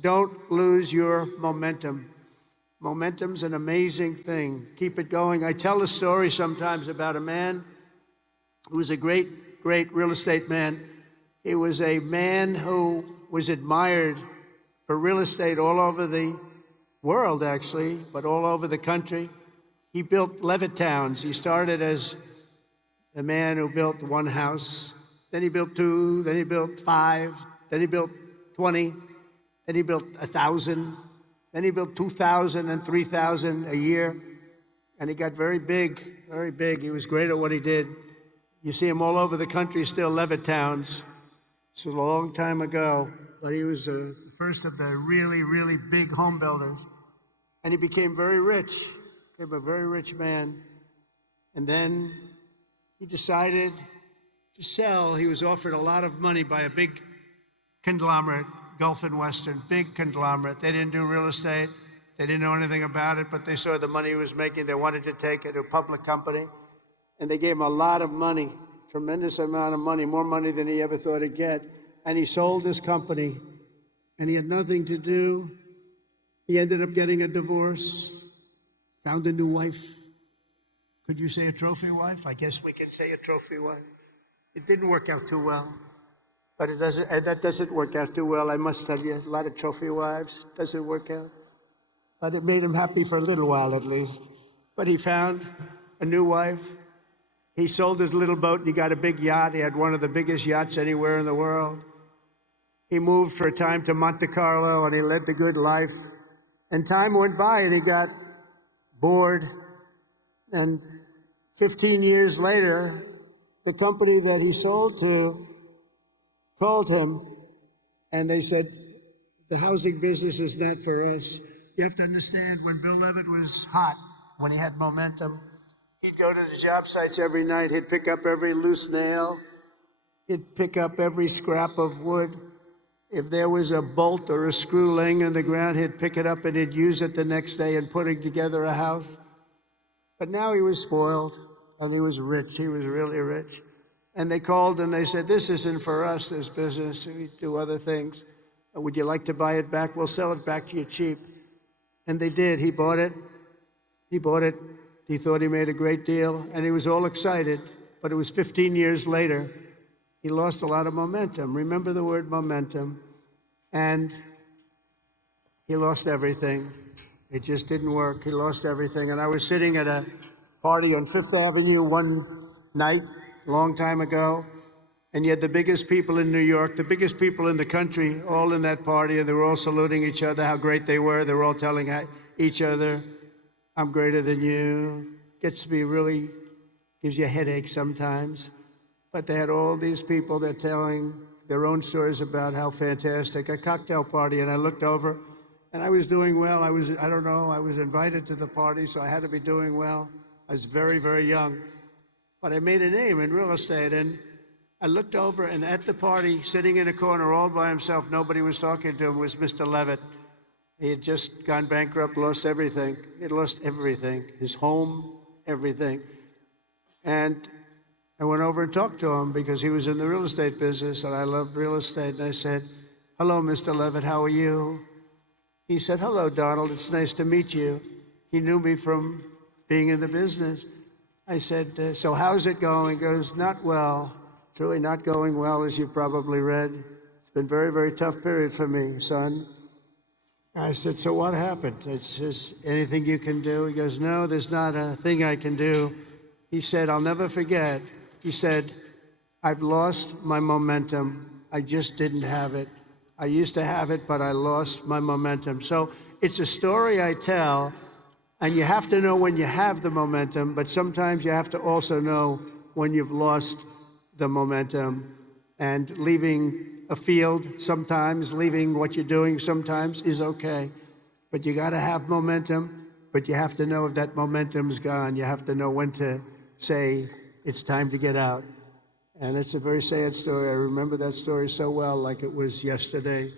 don't lose your momentum. Momentum's an amazing thing. Keep it going. I tell a story sometimes about a man who was a great, great real estate man. He was a man who was admired for real estate all over the world, actually, but all over the country. He built Levittowns. He started as a man who built one house. Then he built two. Then he built five. Then he built 20. Then he built 1,000. Then he built 2,000 and 3,000 a year. And he got very big, very big. He was great at what he did. You see him all over the country still, Levittowns. This was a long time ago, but he was the first of the really, really big home builders. And he became very rich, became a very rich man. And then he decided to sell. He was offered a lot of money by a big conglomerate, Gulf and Western, big conglomerate. They didn't do real estate. They didn't know anything about it, but they saw the money he was making. They wanted to take it to a public company. And they gave him a lot of money, tremendous amount of money, more money than he ever thought he'd get. And he sold his company, and he had nothing to do. He ended up getting a divorce, found a new wife. Could you say a trophy wife? I guess we can say a trophy wife. It didn't work out too well, but that doesn't work out too well, I must tell you. A lot of trophy wives, doesn't work out. But it made him happy for a little while at least. But he found a new wife. He sold his little boat and he got a big yacht. He had one of the biggest yachts anywhere in the world. He moved for a time to Monte Carlo and he led the good life. And time went by and he got bored. And 15 years later, the company that he sold to called him and they said, the housing business is not for us. You have to understand, when Bill Levitt was hot, when he had momentum, he'd go to the job sites every night. He'd pick up every loose nail. He'd pick up every scrap of wood. If there was a bolt or a screw laying on the ground, he'd pick it up and he'd use it the next day in putting together a house. But now he was spoiled and he was rich. He was really rich. And they called and they said, this isn't for us, this business. We do other things. Would you like to buy it back? We'll sell it back to you cheap. And they did. He bought it. He bought it. He thought he made a great deal, and he was all excited. But it was 15 years later, he lost a lot of momentum. Remember the word momentum. And he lost everything. It just didn't work. He lost everything. And I was sitting at a party on Fifth Avenue one night, a long time ago, and you had the biggest people in New York, the biggest people in the country, all in that party, and they were all saluting each other, how great they were. They were all telling each other, I'm greater than you. Gets to be really, gives you a headache sometimes. But they had all these people that telling their own stories about how fantastic, a cocktail party, and I looked over, and I was doing well. I was invited to the party, so I had to be doing well. I was very, very young. But I made a name in real estate, and I looked over, and at the party, sitting in a corner all by himself, nobody was talking to him, was Mr. Levitt. He had just gone bankrupt, lost everything. He had lost everything, his home, everything. And I went over and talked to him because he was in the real estate business, and I loved real estate. And I said, hello, Mr. Levitt, how are you? He said, hello, Donald, it's nice to meet you. He knew me from being in the business. I said, so how's it going? He goes, not well. It's really not going well, as you've probably read. It's been a very, very tough period for me, son. I said, so what happened? It's just anything you can do? He goes, no, there's not a thing I can do. He said, I'll never forget. He said, I've lost my momentum. I just didn't have it. I used to have it, but I lost my momentum. So it's a story I tell, and you have to know when you have the momentum, but sometimes you have to also know when you've lost the momentum. And leaving a field sometimes, leaving what you're doing sometimes is okay. But you got to have momentum, but you have to know if that momentum's gone. You have to know when to say, it's time to get out. And it's a very sad story. I remember that story so well, like it was yesterday.